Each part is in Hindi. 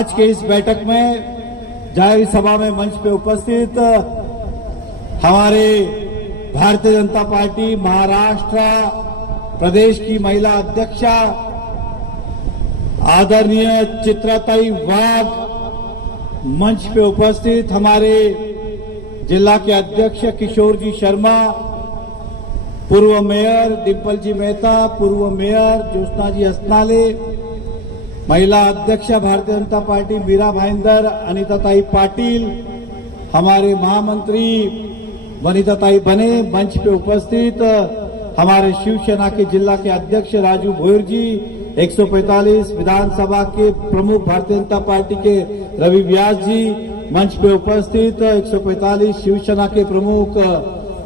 आज के इस बैठक में जाहिर सभा में मंच पे उपस्थित हमारे भारतीय जनता पार्टी महाराष्ट्र प्रदेश की महिला अध्यक्षा आदरणीय चित्राताई वाघ, मंच पे उपस्थित हमारे जिला के अध्यक्ष किशोर जी शर्मा, पूर्व मेयर डिम्पल जी मेहता, पूर्व मेयर ज्योत्सना जी अस्नाले, महिला अध्यक्ष भारतीय जनता पार्टी मीरा भाईंदर, अनिताताई पाटिल, हमारे महामंत्री वनिताताई बने, मंच पे उपस्थित हमारे शिवसेना के जिला के अध्यक्ष राजू भोयर जी, 145 विधानसभा के प्रमुख भारतीय जनता पार्टी के रवि व्यास जी, मंच पे उपस्थित 145 शिवसेना के प्रमुख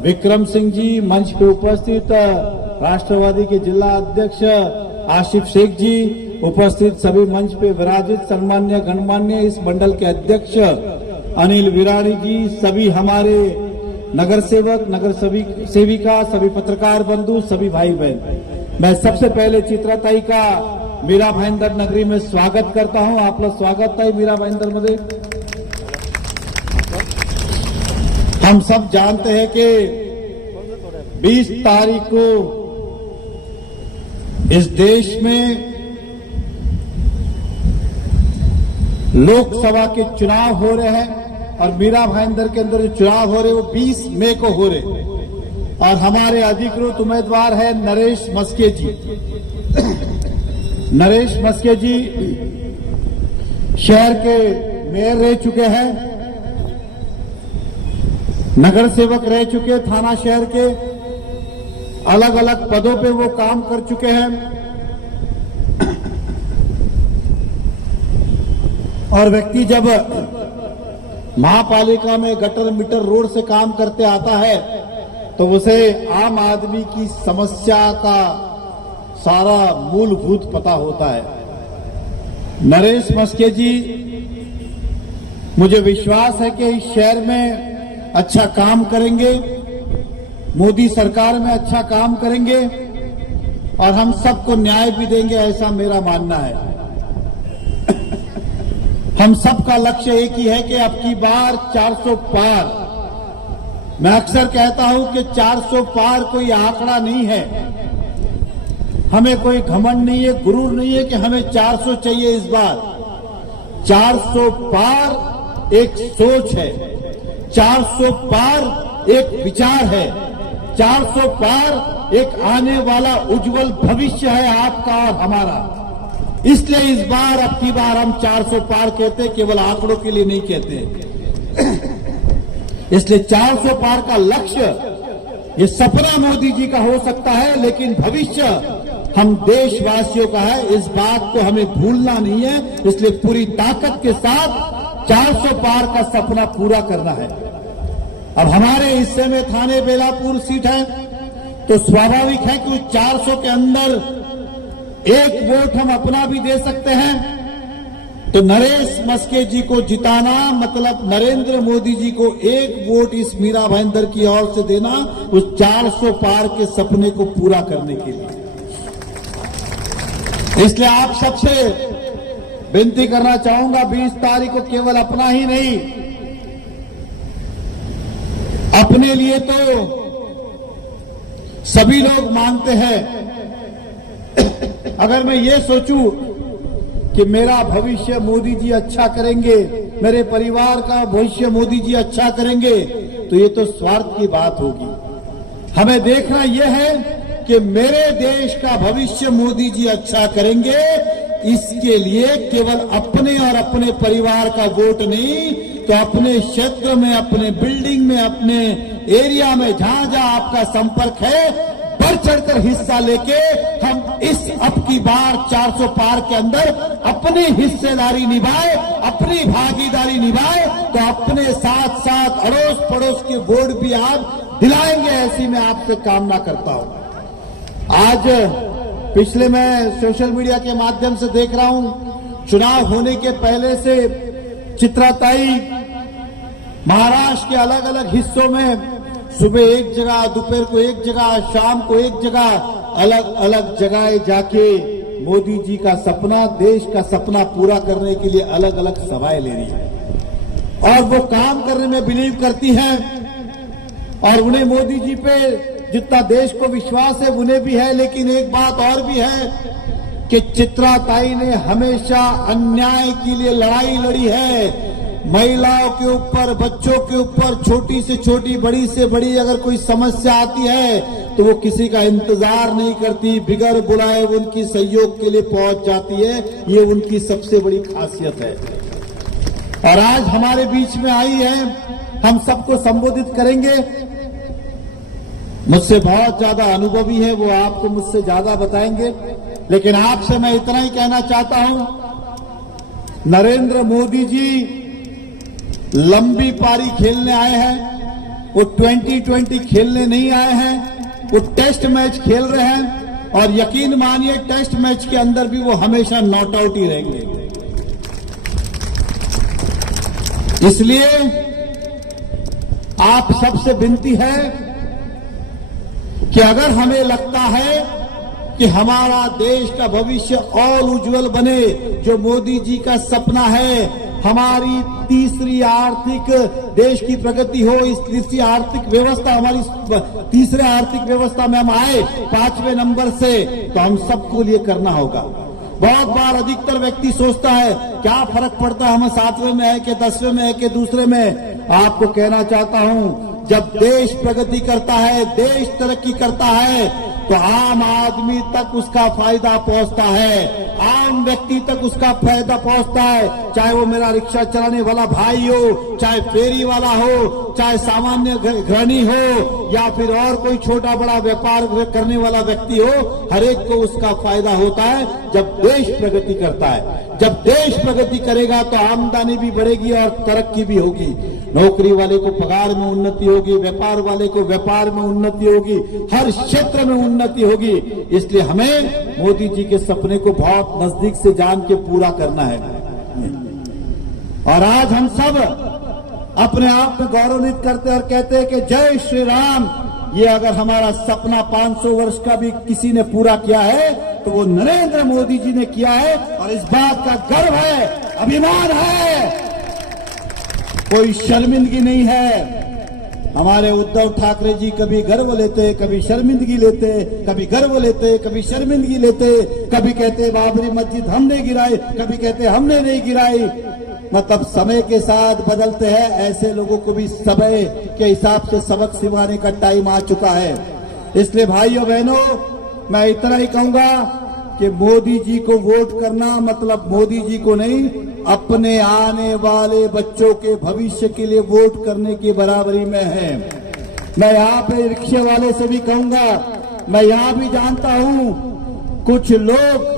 विक्रम सिंह जी, मंच पे उपस्थित राष्ट्रवादी के जिला अध्यक्ष आसिफ शेख जी, उपस्थित सभी मंच पे विराजित सम्मान्य गणमान्य इस मंडल के अध्यक्ष अनिल विरानी जी, सभी हमारे नगर सेवक, नगर सेविका, सभी पत्रकार बंधु, सभी भाई बहन, मैं सबसे पहले चित्राताई का मीरा भाईंदर नगरी में स्वागत करता हूं। आपलं स्वागत आहे मीरा भाईंदर मध्ये। हम सब जानते हैं कि 20 तारीख को इस देश में लोकसभा के चुनाव हो रहे हैं और मीरा भाईंदर के अंदर जो चुनाव हो रहे हैं वो 20 मई को हो रहे हैं और हमारे अधिकृत उम्मीदवार है नरेश मस्के जी। नरेश मस्के जी शहर के मेयर रह चुके हैं, नगर सेवक रह चुके, थाना शहर के अलग अलग पदों पे वो काम कर चुके हैं और व्यक्ति जब महापालिका में गटर मीटर रोड से काम करते आता है तो उसे आम आदमी की समस्या का सारा मूलभूत पता होता है। नरेश मस्के जी, मुझे विश्वास है कि इस शहर में अच्छा काम करेंगे, मोदी सरकार में अच्छा काम करेंगे और हम सबको न्याय भी देंगे, ऐसा मेरा मानना है। हम सबका लक्ष्य एक ही है कि अब की बार 400 पार। मैं अक्सर कहता हूं कि 400 पार कोई आंकड़ा नहीं है, हमें कोई घमंड नहीं है, गुरूर नहीं है कि हमें 400 चाहिए इस बार। 400 पार एक सोच है, 400 पार एक विचार है, 400 पार एक आने वाला उज्जवल भविष्य है आपका और हमारा। इसलिए इस बार अब की बार हम 400 पार कहते हैं, केवल आंकड़ों के लिए नहीं कहते। इसलिए 400 पार का लक्ष्य, ये सपना मोदी जी का हो सकता है लेकिन भविष्य हम देशवासियों का है, इस बात को हमें भूलना नहीं है। इसलिए पूरी ताकत के साथ 400 पार का सपना पूरा करना है। अब हमारे हिस्से में थाने बेलापुर सीट है तो स्वाभाविक है कि 400 के अंदर एक वोट हम अपना भी दे सकते हैं। तो नरेश मस्के जी को जिताना मतलब नरेंद्र मोदी जी को एक वोट इस मीरा भाईंदर की ओर से देना, उस 400 पार के सपने को पूरा करने के लिए। इसलिए आप सबसे विनती करना चाहूंगा, 20 तारीख को केवल अपना ही नहीं, अपने लिए तो सभी लोग मांगते हैं। अगर मैं ये सोचूं कि मेरा भविष्य मोदी जी अच्छा करेंगे, मेरे परिवार का भविष्य मोदी जी अच्छा करेंगे, तो ये तो स्वार्थ की बात होगी। हमें देखना यह है कि मेरे देश का भविष्य मोदी जी अच्छा करेंगे, इसके लिए केवल अपने और अपने परिवार का वोट नहीं, तो अपने क्षेत्र में, अपने बिल्डिंग में, अपने एरिया में जहां जहां आपका संपर्क है, बढ़ चढ़कर हिस्सा लेके हम इस अब की बार 400 पार के अंदर अपनी हिस्सेदारी निभाए, अपनी भागीदारी निभाए, तो अपने साथ साथ अड़ोस पड़ोस के वोट भी आप दिलाएंगे, ऐसी मैं आपसे कामना करता हूं। आज पिछले मैं सोशल मीडिया के माध्यम से देख रहा हूं, चुनाव होने के पहले से चित्राताई महाराष्ट्र के अलग अलग हिस्सों में सुबह एक जगह, दोपहर को एक जगह, शाम को एक जगह, अलग अलग जगह जाके मोदी जी का सपना, देश का सपना पूरा करने के लिए अलग अलग सभाएं ले रही है और वो काम करने में बिलीव करती हैं और उन्हें मोदी जी पे जितना देश को विश्वास है उन्हें भी है। लेकिन एक बात और भी है कि चित्रा ताई ने हमेशा अन्याय के लिए लड़ाई लड़ी है। महिलाओं के ऊपर, बच्चों के ऊपर, छोटी से छोटी, बड़ी से बड़ी अगर कोई समस्या आती है तो वो किसी का इंतजार नहीं करती, बिगर बुलाए उनकी सहयोग के लिए पहुंच जाती है। ये उनकी सबसे बड़ी खासियत है और आज हमारे बीच में आई है। हम सबको संबोधित करेंगे। मुझसे बहुत ज्यादा अनुभवी है, वो आपको मुझसे ज्यादा बताएंगे। लेकिन आपसे मैं इतना ही कहना चाहता हूं, नरेंद्र मोदी जी लंबी पारी खेलने आए हैं। वो 2020 खेलने नहीं आए हैं, वो टेस्ट मैच खेल रहे हैं और यकीन मानिए टेस्ट मैच के अंदर भी वो हमेशा नॉट आउट ही रहेंगे। इसलिए आप सबसे विनती है कि अगर हमें लगता है कि हमारा देश का भविष्य और उज्जवल बने, जो मोदी जी का सपना है, हमारी तीसरी आर्थिक देश की प्रगति हो, इस तीसरी आर्थिक व्यवस्था, हमारी तीसरे आर्थिक व्यवस्था में हम आए 5वें नंबर से, तो हम सबको लिए करना होगा। बहुत बार अधिकतर व्यक्ति सोचता है क्या फर्क पड़ता है हमें 7वें में है कि 10वें में है कि दूसरे में। आपको कहना चाहता हूं, जब देश प्रगति करता है, देश तरक्की करता है तो आम आदमी तक उसका फायदा पहुंचता है, आम व्यक्ति तक उसका फायदा पहुंचता है। चाहे वो मेरा रिक्शा चलाने वाला भाई हो, चाहे फेरी वाला हो, चाहे सामान्य गृहिणी हो या फिर और कोई छोटा बड़ा व्यापार करने वाला व्यक्ति हो, हर एक को उसका फायदा होता है जब देश प्रगति करता है। जब देश प्रगति करेगा तो आमदनी भी बढ़ेगी और तरक्की भी होगी। नौकरी वाले को पगार में उन्नति होगी, व्यापार वाले को व्यापार में उन्नति होगी, हर क्षेत्र में उन्नति होगी। इसलिए हमें मोदी जी के सपने को बहुत नजदीक से जान के पूरा करना है। और आज हम सब अपने आप में गौरवान्वित करते और कहते हैं कि जय श्री राम। ये अगर हमारा सपना 500 वर्ष का भी किसी ने पूरा किया है तो वो नरेंद्र मोदी जी ने किया है और इस बात का गर्व है, अभिमान है, कोई शर्मिंदगी नहीं है। हमारे उद्धव ठाकरे जी कभी गर्व लेते, कभी शर्मिंदगी लेते, कभी गर्व लेते, कभी शर्मिंदगी लेते, कभी कहते बाबरी मस्जिद हमने गिराई, कभी कहते हमने नहीं गिराई। मतलब समय के साथ बदलते हैं। ऐसे लोगों को भी समय के हिसाब से सबक सिखाने का टाइम आ चुका है। इसलिए भाइयों बहनों, मैं इतना ही कहूंगा कि मोदी जी को वोट करना मतलब मोदी जी को नहीं, अपने आने वाले बच्चों के भविष्य के लिए वोट करने की बराबरी में है। मैं यहाँ पे रिक्शे वाले से भी कहूंगा, मैं यहाँ भी जानता हूँ कुछ लोग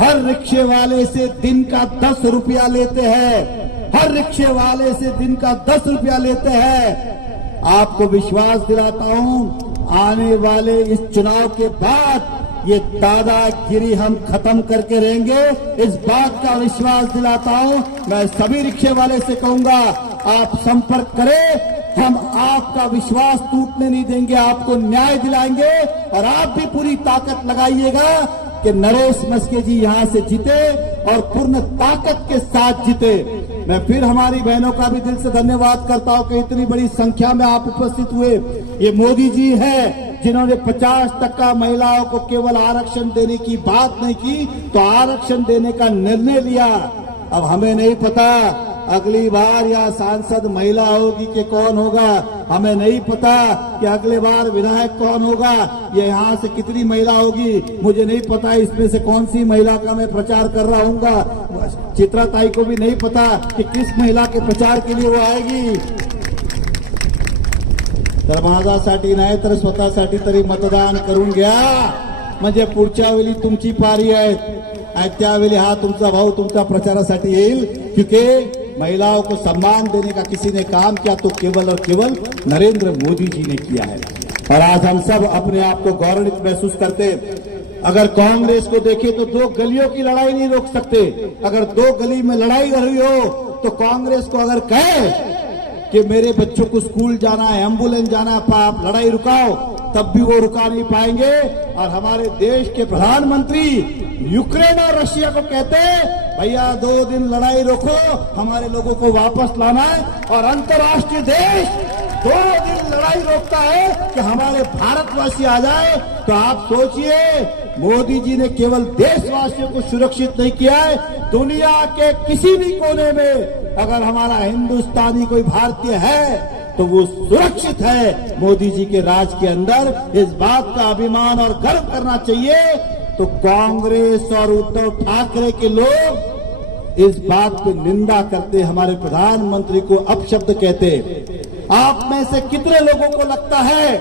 हर रिक्शे वाले से दिन का 10 रुपया लेते हैं, हर रिक्शे वाले से दिन का 10 रुपया लेते हैं। आपको विश्वास दिलाता हूं, आने वाले इस चुनाव के बाद ये दादागिरी हम खत्म करके रहेंगे, इस बात का विश्वास दिलाता हूं। मैं सभी रिक्शे वाले से कहूंगा, आप संपर्क करें, हम आपका विश्वास टूटने नहीं देंगे, आपको न्याय दिलाएंगे और आप भी पूरी ताकत लगाइएगा कि नरेश मस्के जी यहां से जीते और पूर्ण ताकत के साथ जीते। मैं फिर हमारी बहनों का भी दिल से धन्यवाद करता हूं कि इतनी बड़ी संख्या में आप उपस्थित हुए। ये मोदी जी है जिन्होंने 50% महिलाओं को केवल आरक्षण देने की बात नहीं की, तो आरक्षण देने का निर्णय लिया। अब हमें नहीं पता अगली बार यहाँ सांसद महिला होगी कि कौन होगा, हमें नहीं पता कि अगले बार विधायक कौन होगा, ये यहाँ से कितनी महिला होगी मुझे नहीं पता। इसमें से कौन सी महिला का मैं प्रचार कर रहा हूँ, चित्रा ताई को भी नहीं पता कि किस महिला के प्रचार के लिए वो आएगी। तर माझ्यासाठी नाही तर स्वतःसाठी तरी मतदान करून घ्या, म्हणजे पुढच्या वेळी तुमची पारी आहे आणि त्यावेळी हा तुमचा भाऊ तुमच्या प्रचारासाठी येईल। क्योंकि महिलाओं को सम्मान देने का किसी ने काम किया तो केवल और केवल नरेंद्र मोदी जी ने किया है। और आज हम सब अपने आप को गौरवान्वित महसूस करते। अगर कांग्रेस को देखें तो 2 गलियों की लड़ाई नहीं रोक सकते। अगर 2 गली में लड़ाई हो रही हो तो कांग्रेस को अगर कहे कि मेरे बच्चों को स्कूल जाना है, एम्बुलेंस जाना है, आप लड़ाई रुकाओ, तब भी वो रुका नहीं पाएंगे। और हमारे देश के प्रधानमंत्री यूक्रेन और रशिया को कहते हैं, भैया 2 दिन लड़ाई रोको, हमारे लोगों को वापस लाना है। और अंतर्राष्ट्रीय देश 2 दिन लड़ाई रोकता है कि हमारे भारतवासी आ जाए। तो आप सोचिए, मोदी जी ने केवल देशवासियों को सुरक्षित नहीं किया है, दुनिया के किसी भी कोने में अगर हमारा हिंदुस्तानी कोई भारतीय है तो वो सुरक्षित है मोदी जी के राज के अंदर। इस बात का अभिमान और गर्व करना चाहिए। तो कांग्रेस और उद्धव ठाकरे के लोग इस बात की निंदा करते, हमारे प्रधानमंत्री को अपशब्द कहते। आप में से कितने लोगों को लगता है,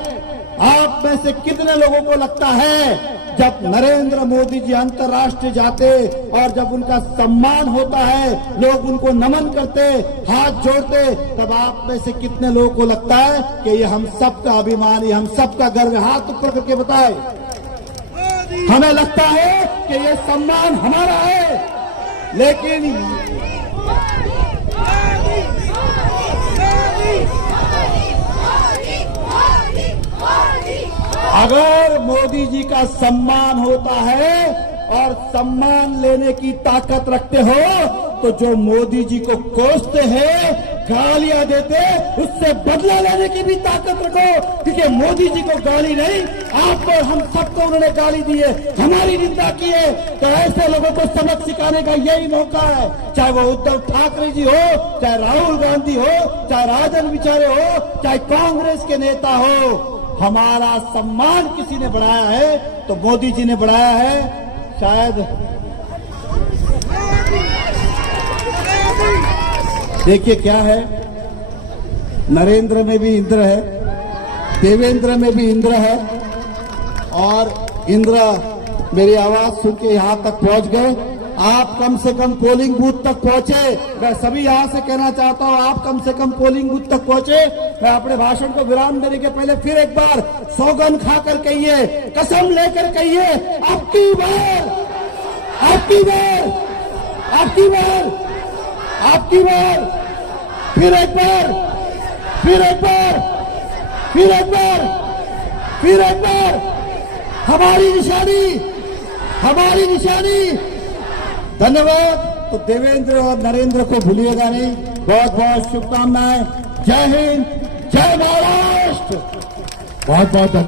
आप में से कितने लोगों को लगता है जब नरेंद्र मोदी जी अंतर्राष्ट्रीय जाते और जब उनका सम्मान होता है, लोग उनको नमन करते, हाथ जोड़ते, तब आप में से कितने लोगों को लगता है कि ये हम सबका अभिमान, ये हम सबका गर्व? हाथ ऊपर करके बताए। हमें लगता है कि ये सम्मान हमारा है, लेकिन अगर मोदी जी का सम्मान होता है और सम्मान लेने की ताकत रखते हो तो जो मोदी जी को कोसते हैं, गालियां देते, उससे बदला लेने की भी ताकत रखो। क्योंकि मोदी जी को गाली नहीं, आपको हम सबको उन्होंने गाली दी है, हमारी निंदा की है। तो ऐसे लोगों को सबक सिखाने का यही मौका है, चाहे वो उद्धव ठाकरे जी हो, चाहे राहुल गांधी हो, चाहे राजन बिचारे हो, चाहे कांग्रेस के नेता हो। हमारा सम्मान किसी ने बढ़ाया है तो मोदी जी ने बढ़ाया है। शायद देखिए क्या है, नरेंद्र में भी इंद्र है, देवेंद्र में भी इंद्र है, और इंद्र मेरी आवाज सुन के यहां तक पहुंच गए। आप कम से कम पोलिंग बूथ तक पहुंचे। मैं सभी यहां से कहना चाहता हूं, आप कम से कम पोलिंग बूथ तक पहुंचे। मैं अपने भाषण को विराम देने के पहले फिर एक बार सौगंध खाकर कहिए, कसम लेकर कहिए, आपकी बार, आपकी बार, आपकी बार, आपकी बार, फिर एक बार, फिर एक बार, फिर एक बार, फिर एक बार, हमारी निशानी, हमारी निशानी। धन्यवाद। तो देवेंद्र और नरेंद्र को भूलिएगा नहीं। बहुत बहुत शुभकामनाएं। जय हिंद, जय महाराष्ट्र। बहुत बहुत